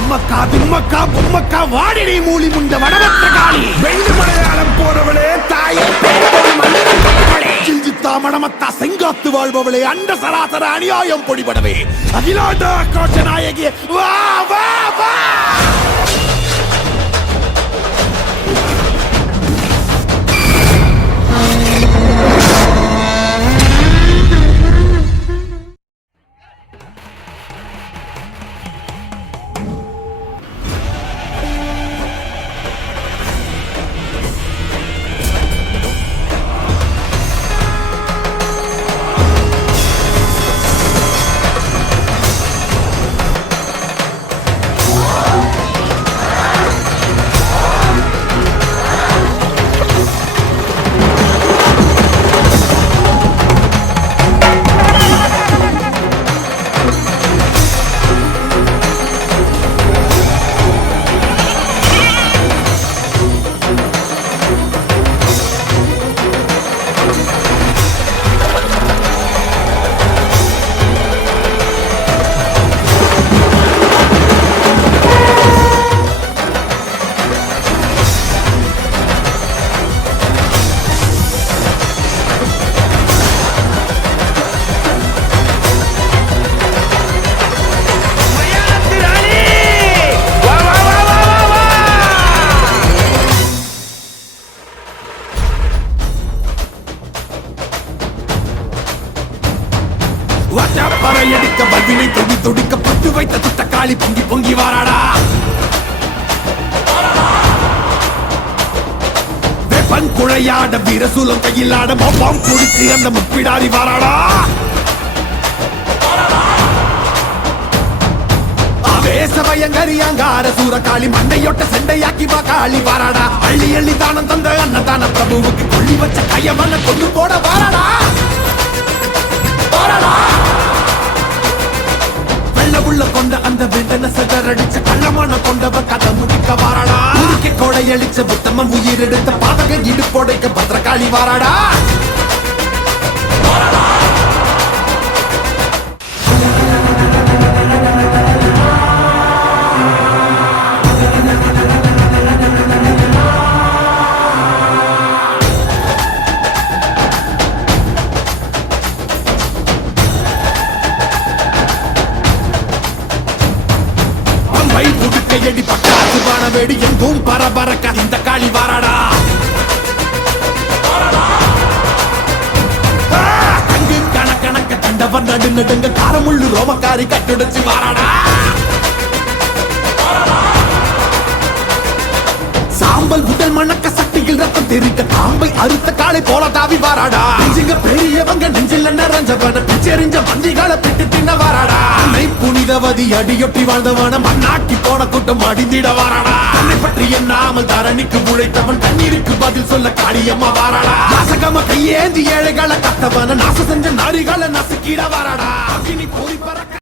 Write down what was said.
அம்மக்கா தும்மக்கா பொம்மக்கா வாடினை மூலி முண்ட வடவற்ற காளி. வெண்டு மலையாளம் போறவளே தாயை சிஞ்சித்தா மடமத்தா செங்காத்து வாழ்பவளே அண்ட சராசர அநியாயம் பொடிபடவே. அகிலாண்ட கோஷ நாயகி வா வா. வா பறையடிக்க பதினை தொடி தொடுக்க பட்டு வைத்த துட்ட காளி பொங்கி பொங்கி வாராடா. வெப்பன் குழையாட வீரசூலம் கையிலாட மொப்பம் குடித்து அந்த முப்பிடாரி வாராடா. ஆவேசமயங்கரியாங்கார சூரகாளி மண்டையொட்ட செண்டையாக்கி வா காளி வாராடா. அள்ளி அள்ளி தானம் தந்த அன்னதான பிரபுவுக்கு கொள்ளி வச்ச கையவன கொண்டு போட வாராடா. கொண்டவ கதை முடிக்க வாராடா. உருக்கி கொடையளிச்ச புத்தமம் உயிர் எடுத்த பாதக இடுப்போடைக்க பத்திரகாளி வாராடா. கையடி புடுக்கையடி பட்டாசு வானவேடி எங்கும் பரபரக்க இந்த காளி வாராடா. ஆ, கணக்கணக்க தண்டவன் நடு நடுங்க காரமுள்ளு ரோமக்காரி கட்டுடைச்சு வாராடா. தெரிக்க தாம்பை அறுத்த காலை போல தாவி வாராடா. நெஞ்சுங்க பெரியவங்க நெஞ்சில் நிறைஞ்சவன பிச்செறிஞ்ச மந்திகளை பிட்டு தின்ன வாராடா. அன்னை புனிதவதி அடியொட்டி வாழ்ந்தவன மண்ணாக்கி போன கூட்டம் அடிந்திட வாராடா. தன்னை பற்றி எண்ணாமல் தரணிக்கு உழைத்தவன் தண்ணீருக்கு பதில் சொல்ல காளியம்மா வாராடா. நாசகம கையேந்தி ஏழைகளை கத்தவன நாச செஞ்ச நாரிகளை நசுக்கிட வாராடா. அக்கினி போய் பறக்க